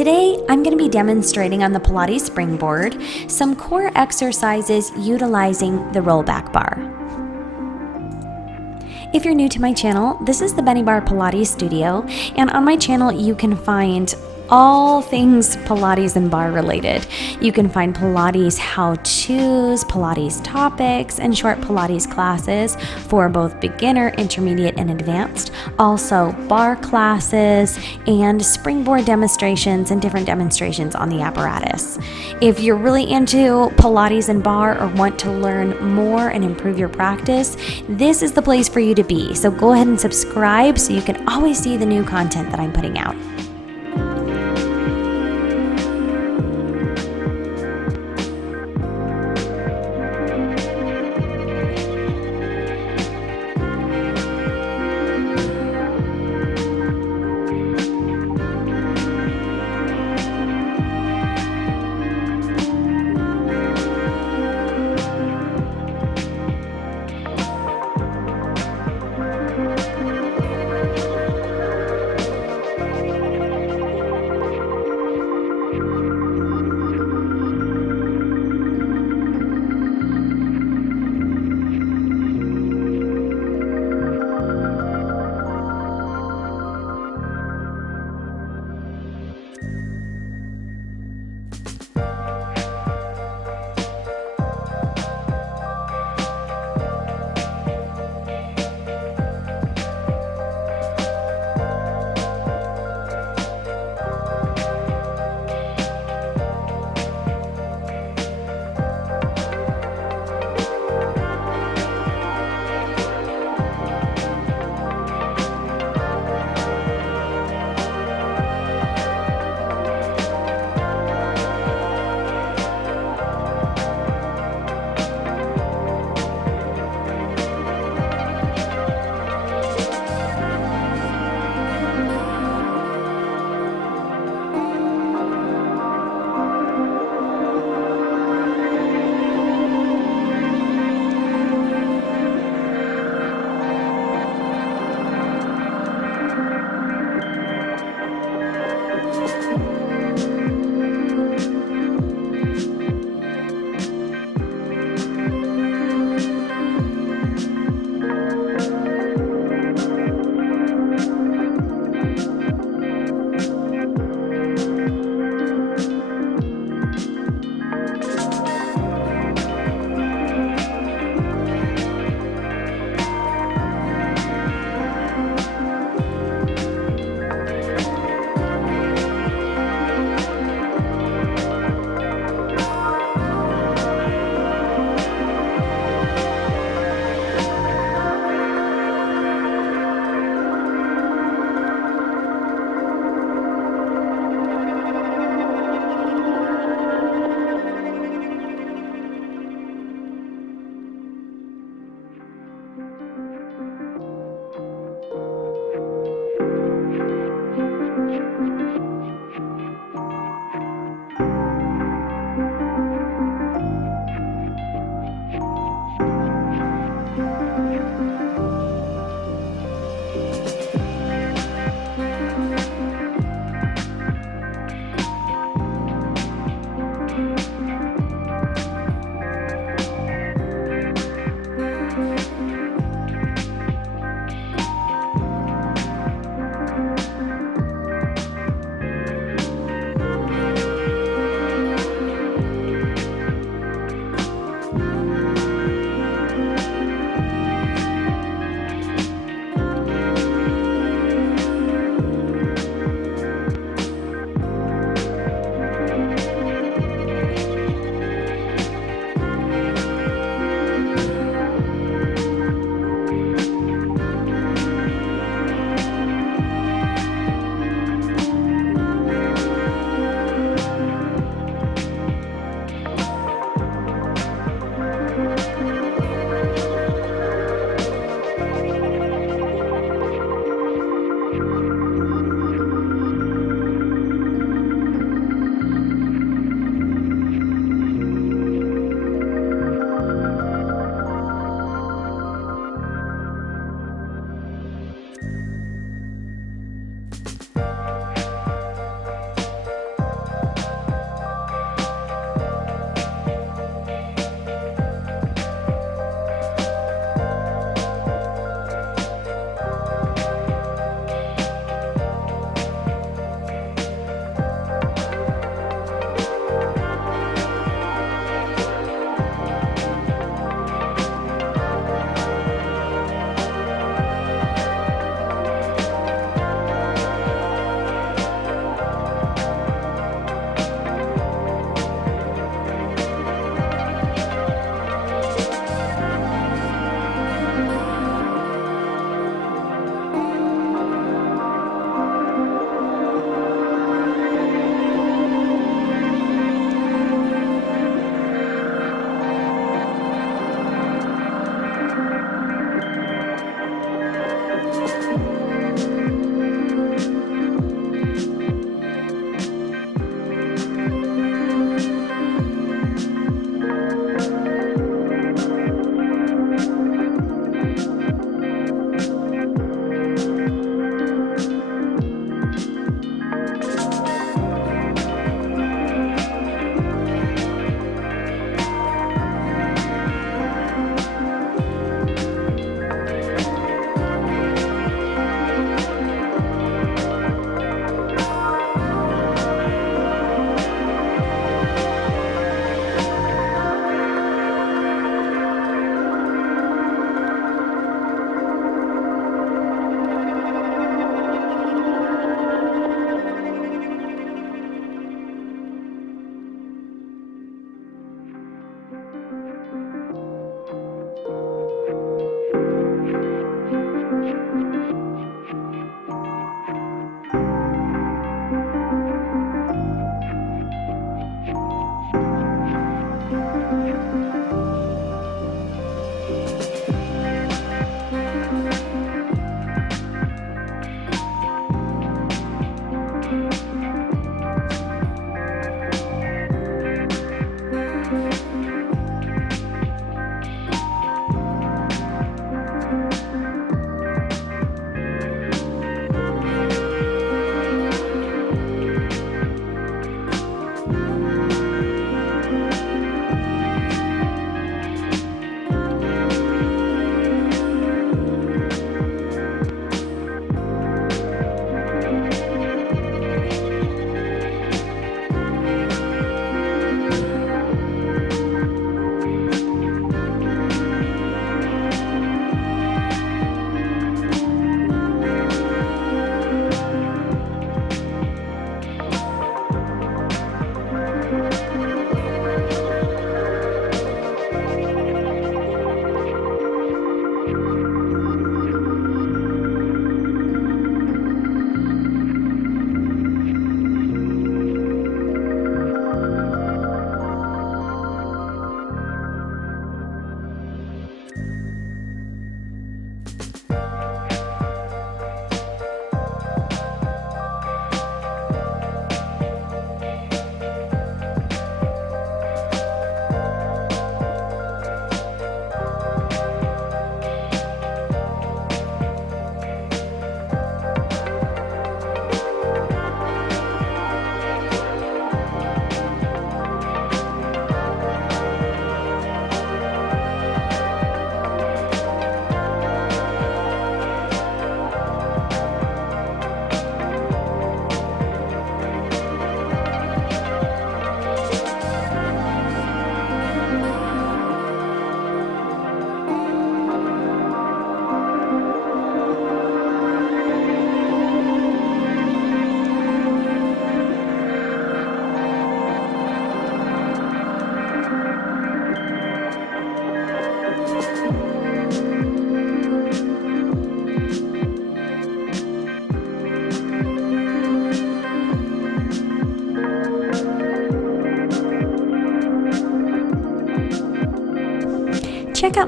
Today, I'm going to be demonstrating on the Pilates Springboard some core exercises utilizing the rollback bar. If you're new to my channel, this is the Benniebarre Pilates studio, and on my channel you can find all things Pilates and bar related. You can find Pilates how-tos, Pilates topics, and short Pilates classes for both beginner, intermediate, and advanced. Also bar classes and springboard demonstrations and different demonstrations on the apparatus. If you're really into Pilates and bar or want to learn more and improve your practice, this is the place for you to be. So go ahead and subscribe so you can always see the new content that I'm putting out.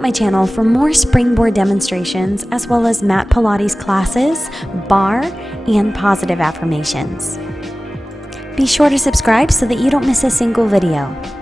out my channel for more springboard demonstrations as well as Mat Pilates classes, barre, and positive affirmations. Be sure to subscribe so that you don't miss a single video.